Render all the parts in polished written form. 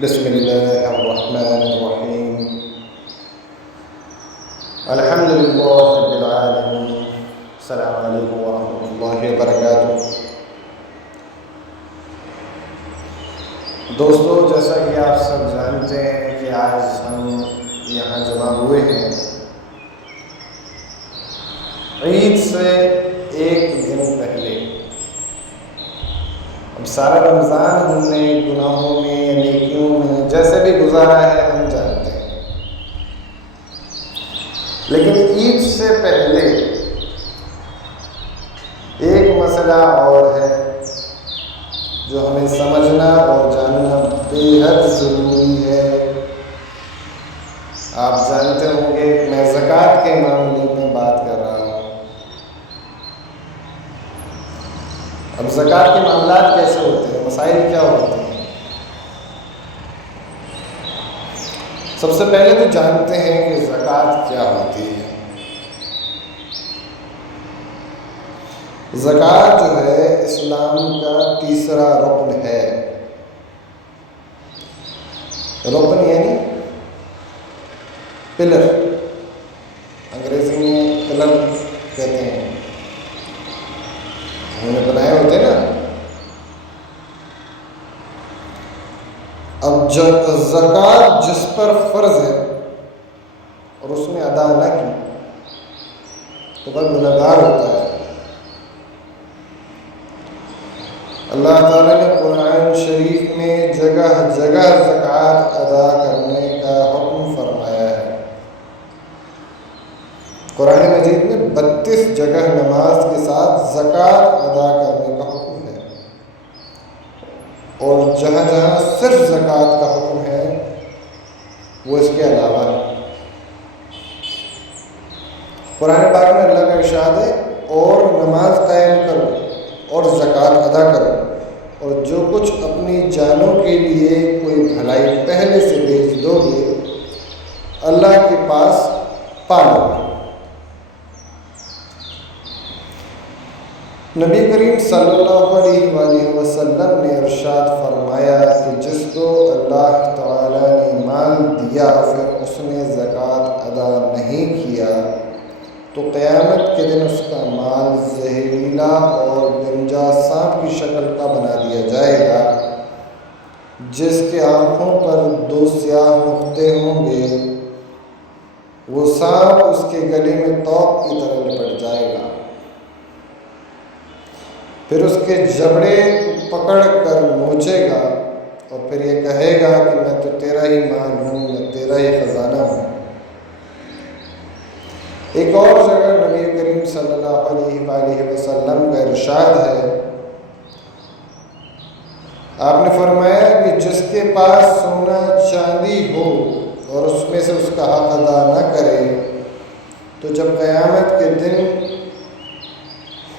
بسم الله الرحمن الرحيم. الحمد لله رب العالمين. السلام علیکم ورحمۃ اللہ وبرکاتہ. دوستو، جیسا کہ آپ سب جانتے ہیں کہ آج ہم یہاں جمع ہوئے ہیں عید سے ایک دن پہلے. اب سارا رمضان ہم نے گناہوں میں نیکیوں میں جیسے بھی گزارا ہے ہم جانتے ہیں، لیکن عید سے پہلے ایک مسئلہ اور ہے جو ہمیں سمجھنا اور جاننا بے حد ضروری ہے. آپ جانتے ہوں گے میں زکوٰۃ کے معاملے میں بات کر رہا ہوں. اب زکوٰۃ کے معاملات کیسے ہوتے ہیں، مسائل کیا ہوتے ہیں؟ سب سے پہلے تو جانتے ہیں کہ زکوٰۃ کیا ہوتی ہے. زکوٰۃ جو ہے اسلام کا تیسرا رکن ہے. رکن یعنی پلر، انگریزی میں پلر کہتے ہیں. ہم نے بنائے ہوتے ہیں نا. اب زکوٰۃ جس پر فرض ہے اور اس نے ادا نہ کی تو وہ گنہگار ہوتا ہے. اللہ تعالیٰ نے قرآن شریف میں جگہ جگہ زکوٰۃ ادا کرنے کا حکم فرمایا ہے. قرآن مجید میں 32 جگہ نماز کے ساتھ زکوٰۃ ادا کرنے کا حکم ہے، اور جہاں جہاں صرف زکوٰۃ کا حکم ہے وہ اس کے علاوہ ہے. قرآن پاک میں اللہ کا ارشاد ہے اور نماز قائم کرو اور زکوٰۃ ادا کرو، اور جو کچھ اپنی جانوں کے لیے کوئی بھلائی پہلے سے بھیج دو گے اللہ کے پاس پالو. نبی کریم صلی اللہ علیہ وآلہ وسلم نے ارشاد فرمایا کہ جس کو اللہ تعالیٰ نے مال دیا پھر اس نے زکوٰۃ ادا نہیں کیا تو قیامت کے دن اس کا مال زہریلا اور گنجا سانپ کی شکل کا بنا دیا جائے گا، جس کے آنکھوں پر 2 سیاہ نقطے ہوں گے. وہ سانپ اس کے گلے میں توق کی طرح لپٹ جائے گا، پھر اس کے جبڑے کو پکڑ کر نوچے گا اور پھر یہ کہے گا کہ میں تو تیرا ہی مال ہوں، میں تیرا ہی خزانہ ہوں. ایک اور جگہ نبی کریم صلی اللہ علیہ وآلہ وسلم کا ارشاد ہے، آپ نے فرمایا کہ جس کے پاس سونا چاندی ہو اور اس میں سے اس کا حق ادا نہ کرے تو جب قیامت کے دن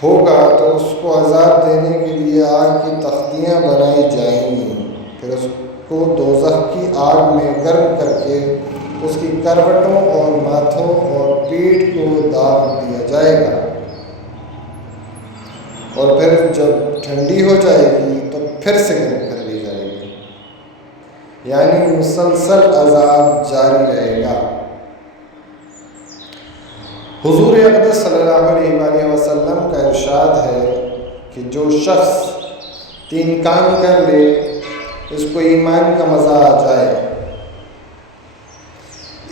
ہوگا تو اس کو عذاب دینے کے لیے آگ کی تختیاں بنائی جائیں گی، پھر اس کو دوزخ کی آگ میں گرم کر کے اس کی کروٹوں اور ماتھوں اور پیٹھ کو داغ دیا جائے گا، اور پھر جب ٹھنڈی ہو جائے گی تو پھر سے گرم کر لی جائے گی. یعنی مسلسل عذاب جاری رہے گا. حضور اقدس صلی اللہ علیہ وآلہ وسلم کا ارشاد ہے کہ جو شخص 3 کام کر لے اس کو ایمان کا مزہ آ جائے.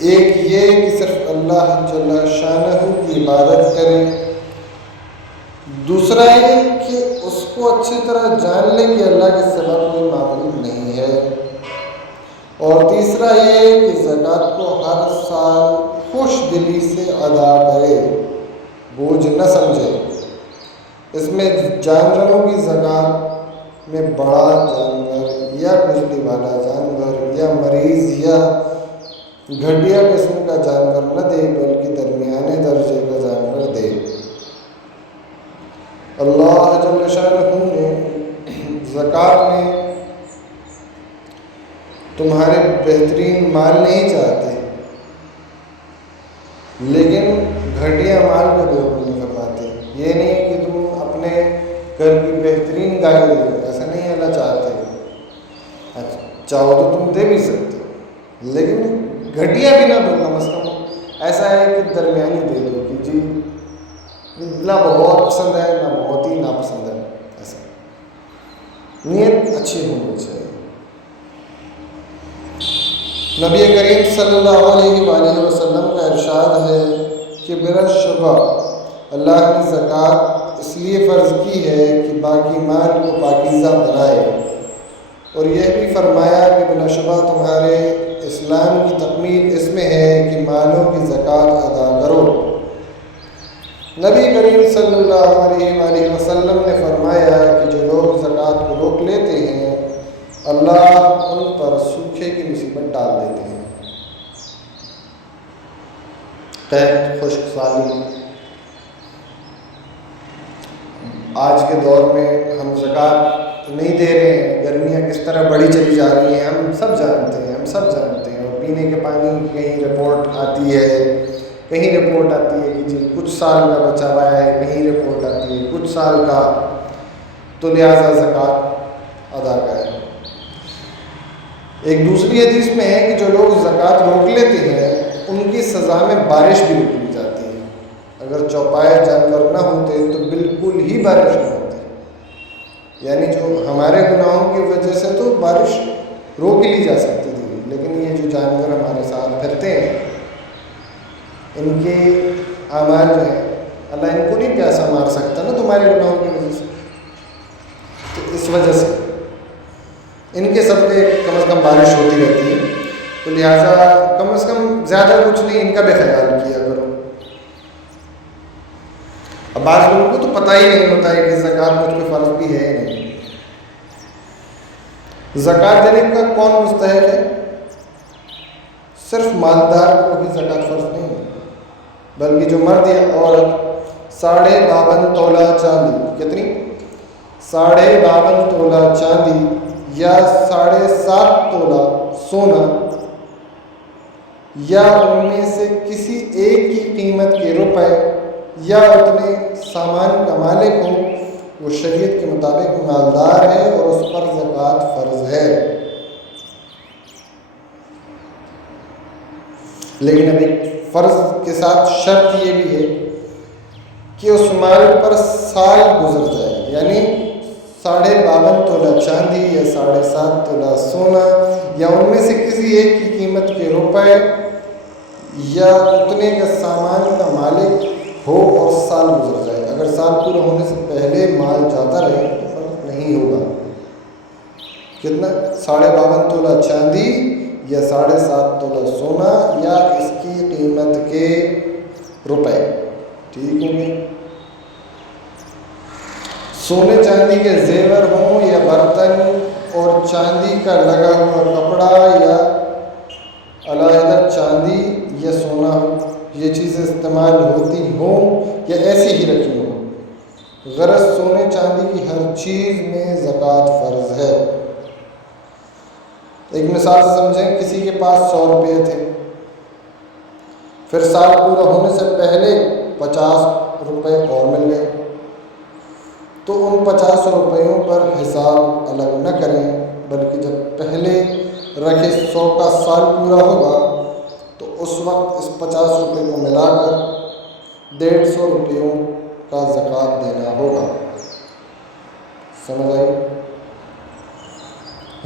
ایک یہ کہ صرف اللہ جل شانہ کی عبادت کرے، دوسرا یہ کہ اس کو اچھی طرح جان لے کہ اللہ کے سوا کوئی معبود نہیں ہے، اور تیسرا یہ کہ زکوٰۃ کو ہر سال خوش دلی سے ادا کرے، بوجھ نہ سمجھے. اس میں جانوروں کی زکوٰۃ میں بڑا جانور یا بجلی والا جانور یا مریض یا گھٹیا قسم کا جانور نہ دے بلکہ درمیانے درجے کا جانور دے. اللہ جل شانہ نے زکوٰۃ میں تمہارے بہترین مال نہیں چاہتے، لیکن گھٹیا مال کو قبول نہیں فرماتے. یہ نہیں کہ تم اپنے گھر کی بہترین گائے دے، ایسا نہیں اللہ چاہتے. چاہو تو تم دے بھی سکتے ہو، لیکن گھٹیا بھی نہ دو، کم از کم ایسا ہے کہ درمیانی دے دو کہ جی نہ بہت پسند ہے نہ بہت ہی ناپسند ہے، ایسا نیت اچھی ہونی چاہیے۔ نبی کریم صلی اللہ علیہ وآلہ وسلم کا ارشاد ہے کہ بلا شبہ اللہ نے زکوٰۃ اس لیے فرض کی ہے کہ باقی مال کو پاکیزہ بنائے، اور یہ بھی فرمایا کہ بلا شبہ تمہارے اسلام کی تکمیل اس میں ہے کہ مالوں کی زکوٰۃ ادا کرو۔ نبی کریم صلی اللہ علیہ وآلہ وسلم نے فرمایا کہ جو لوگ زکوٰۃ کو روک لیتے ہیں اللہ ان پر سوکھے کی مصیبت ڈال دیتے ہیں، قحط، خشک سالی۔ آج کے دور میں ہم زکوٰۃ نہیں دے رہے ہیں، گرمیاں کس طرح بڑھی چلی جا رہی ہیں، ہم سب جانتے ہیں، اور پینے کے پانی کی کہیں رپورٹ آتی ہے کہ جی کچھ سال کا بچا ہوا ہے، کہیں رپورٹ آتی ہے کچھ سال کا، تو لہٰذا زکوٰۃ ادا کریں۔ ایک دوسری حدیث میں ہے کہ جو لوگ زکوٰۃ روک لیتے ہیں ان کی سزا میں بارش بھی روک لی جاتی ہے۔ اگر چوپائے جانور نہ ہوتے تو بالکل ہی بارش نہ ہوتی، یعنی جو ہمارے گناہوں کی وجہ سے تو بارش روک لی جا سکتی تھی، لیکن یہ جو جانور ہمارے ساتھ پھرتے ہیں ان کے اعمال جو ہیں اللہ ان کو نہیں پیاسا مار سکتا نا تمہارے گناہوں کی وجہ سے، تو اس وجہ سے ان کے صدقے کم از کم بارش ہوتی رہتی ہے، تو لہٰذا کم از کم زیادہ کچھ نہیں ان کا بھی خیال کیا کرو۔ اب بعض لوگوں کو تو پتہ ہی نہیں ہوتا ہے کہ زکوٰۃ مجھ پہ فرض بھی ہے یا نہیں۔ زکوٰۃ دینے کا کون مستحق ہے؟ صرف مالدار کو بھی زکوٰۃ فرض نہیں ہے، بلکہ جو مرد یا عورت 52.5 تولہ چاندی، کتنی؟ 52.5 تولہ چاندی یا 7.5 تولہ سونا، یا ان میں سے کسی ایک کی قیمت کے روپے یا اتنے سامان کا مالک ہو، وہ شریعت کے مطابق مالدار ہے اور اس پر زکوٰۃ فرض ہے۔ لیکن ابھی فرض کے ساتھ شرط یہ بھی ہے کہ اس مال پر سال گزر جائے، یعنی 52.5 تولہ چاندی یا 7.5 تولہ سونا یا ان میں سے کسی ایک کی قیمت کے روپے یا اتنے کا سامان کا مالک ہو اور سال گزر جائے۔ اگر سال پورا ہونے سے پہلے مال جاتا رہے تو فرق نہیں ہوگا۔ کتنا؟ 52.5 تولہ چاندی یا 7.5 تولہ سونا یا اس کی قیمت کے روپے، ٹھیک ہوں گے؟ سونے چاندی کے زیور ہوں یا برتن اور چاندی کا لگا ہوا کپڑا یا علیحدہ چاندی یا سونا ہو، یہ چیزیں استعمال ہوتی ہوں یا ایسی ہی رکھی ہوں، غرض سونے چاندی کی ہر چیز میں زکوٰۃ فرض ہے۔ ایک مثال سے سمجھیں، کسی کے پاس 100 روپے تھے، پھر سال پورا ہونے سے پہلے 50 روپے اور مل گئے، تو ان 50 روپیوں پر حساب الگ نہ کریں، بلکہ جب پہلے رکھے 100 کا سال پورا ہوگا تو اس وقت اس 50 روپے کو ملا کر 150 روپیوں کا زکوٰۃ دینا ہوگا۔ سمجھ آئی؟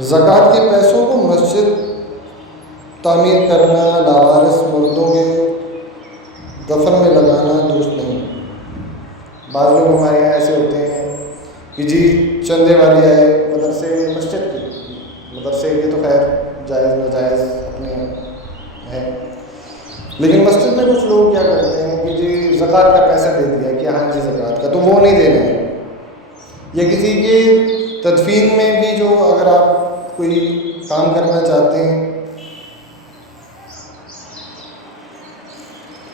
زکوٰۃ کے پیسوں کو مسجد تعمیر کرنا، لاوارث مردوں کے دفن میں لگانا درست نہیں۔ بعض لوگ ہمارے یہاں ایسے ہوتے ہیں کہ جی چندے والے آئے مدرسے مسجد کے، مدرسے کے تو خیر جائز ناجائز اپنے ہیں، لیکن مسجد میں کچھ لوگ کیا کرتے ہیں کہ جی زکوٰۃ کا پیسہ دے دیا کہ ہاں جی زکوٰۃ کا، تو وہ نہیں دینا ہے۔ یا کسی کے تدفین میں بھی جو اگر آپ کوئی کام کرنا چاہتے ہیں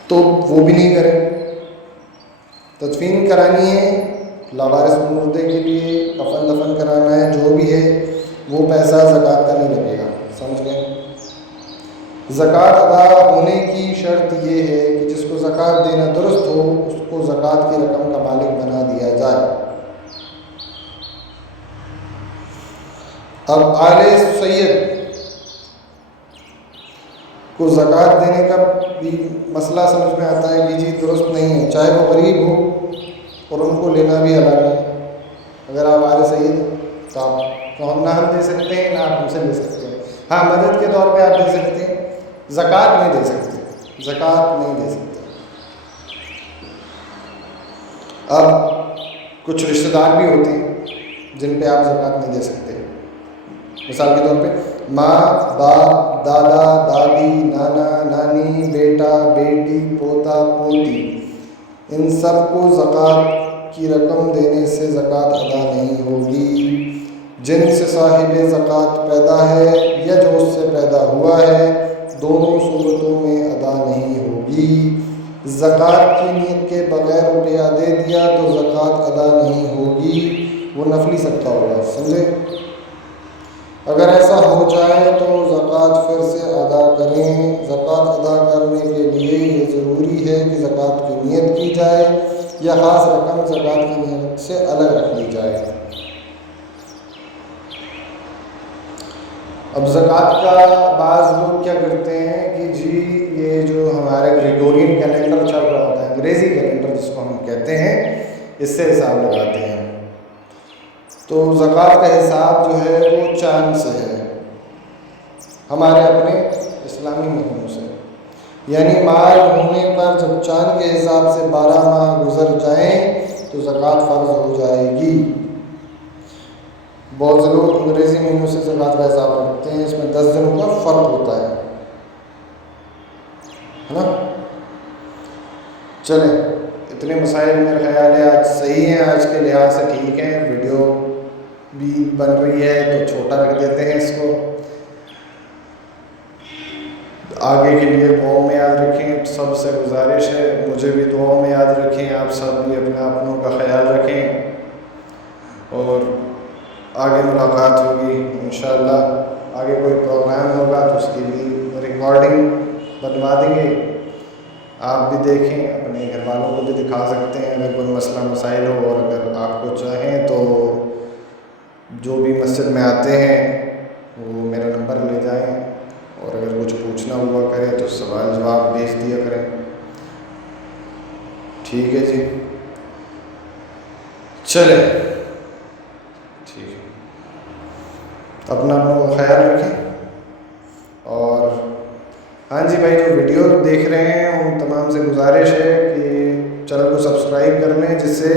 تو وہ بھی نہیں کریں۔ تدفین کرانی ہے، لاوارث مردے کے لیے کفن دفن کرانا ہے، جو بھی ہے وہ پیسہ زکوٰۃ کا نہیں لگے گا۔ سمجھ گئے؟ زکوٰۃ ادا ہونے کی شرط یہ ہے کہ جس کو زکوٰۃ دینا درست ہو اس کو زکوٰۃ کی رقم کا مالک بنا دیا جائے۔ اب آل سید کو زکوٰۃ دینے کا بھی مسئلہ سمجھ میں آتا ہے کہ جی درست نہیں ہے، چاہے وہ غریب ہو اور ان کو لینا بھی حلال ہے۔ اگر آپ آل سید تو آپ نہ ہم دے سکتے ہیں، نہ آپ ہم سے لے سکتے ہیں۔ ہاں مدد کے طور پہ آپ دے سکتے ہیں، زکوٰۃ نہیں دے سکتے، زکوٰۃ نہیں دے سکتے۔ اب کچھ رشتہ دار بھی ہوتے ہیں جن پہ آپ زکوٰۃ نہیں دے سکتے، مثال کے طور پہ ماں، باپ، دادا، دادی، نانا، نانی، بیٹا، بیٹی، پوتا، پوتی، ان سب کو زکوٰۃ کی رقم دینے سے زکوٰۃ ادا نہیں ہوگی۔ جن سے صاحب زکوٰۃ پیدا ہے یا جو اس سے پیدا ہوا ہے، دونوں صورتوں میں ادا نہیں ہوگی۔ زکوٰۃ کی نیت کے بغیر روپیہ دے دیا تو زکوٰۃ ادا نہیں ہوگی، وہ نفلی صدقہ ہوگا، سمجھے؟ اگر ایسا ہو جائے تو زکوٰۃ پھر سے ادا کریں۔ زکوٰۃ ادا کرنے کے لیے یہ ضروری ہے کہ زکوٰۃ کی نیت کی جائے یا خاص رقم زکوٰۃ کی نیت سے الگ رکھ لی جائے۔ اب زکوٰۃ کا بعض لوگ کیا کرتے ہیں کہ جی یہ جو ہمارے گریگورین کیلنڈر چل رہا ہوتا ہے، انگریزی کیلنڈر جس کو ہم کہتے ہیں، اس سے حساب لگاتے ہیں۔ تو زکوٰۃ کا حساب جو ہے وہ چاند سے ہے، ہمارے اپنے اسلامی مہینوں سے، یعنی مال ہونے پر جب چاند کے حساب سے 12 ماہ گزر جائیں تو زکوٰۃ فرض ہو جائے گی۔ بہت سے لوگ انگریزی مہینوں سے زکوٰۃ کا حساب رکھتے ہیں، اس میں 10 دنوں کا فرق ہوتا ہے نا۔ چلیں اتنے مسائل میرا خیال ہے آج صحیح ہیں، آج کے لحاظ سے ٹھیک ہیں۔ ویڈیو بھی بن رہی ہے تو چھوٹا رکھ دیتے ہیں اس کو، آگے کے لیے دعاؤں میں یاد رکھیں۔ سب سے گزارش ہے مجھے بھی دعاؤں میں یاد رکھیں، آپ سب بھی اپنے اپنوں کا خیال رکھیں، اور آگے ملاقات ہوگی انشاءاللہ۔ آگے کوئی پروگرام ہوگا تو اس کی بھی ریکارڈنگ بنوا دیں گے، آپ بھی دیکھیں، اپنے گھر والوں کو بھی دکھا سکتے ہیں اگر کوئی مسئلہ مسائل ہو۔ اور اگر آپ کو چاہیں تو جو بھی مسجد میں آتے ہیں وہ میرا نمبر لے جائیں، اور اگر کچھ پوچھنا ہوا کرے تو سوال جواب بھیج دیا کریں، ٹھیک ہے جی؟ چلیں ٹھیک ہے، اپنا خیال رکھیں۔ اور ہاں جی بھائی، جو ویڈیو دیکھ رہے ہیں ان تمام سے گزارش ہے کہ چینل کو سبسکرائب کر لیں، جس سے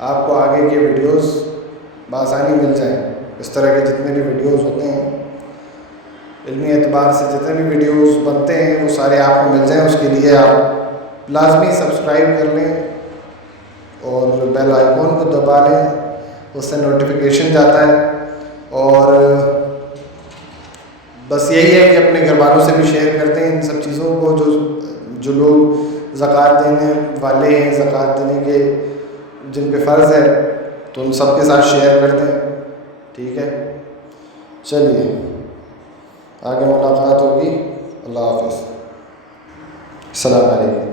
آپ کو آگے کے ویڈیوز بآسانی مل جائیں۔ اس طرح کے جتنے بھی ویڈیوز ہوتے ہیں، علمی اعتبار سے جتنے بھی ویڈیوز بنتے ہیں، وہ سارے آپ کو مل جائیں۔ اس کے لیے آپ لازمی سبسکرائب کر لیں اور بیل آئیکن کو دبا لیں، اس سے نوٹیفیکیشن جاتا ہے۔ اور بس یہی ہے کہ اپنے گھر والوں سے بھی شیئر کرتے ہیں ان سب چیزوں کو، جو لوگ زکوٰۃ دینے والے ہیں، زکوٰۃ دینے کے جن پہ فرض ہے، تو ان سب کے ساتھ شیئر کر دیں، ٹھیک ہے؟ چلیے آگے ملاقات ہوگی، اللہ حافظ، السلام علیکم۔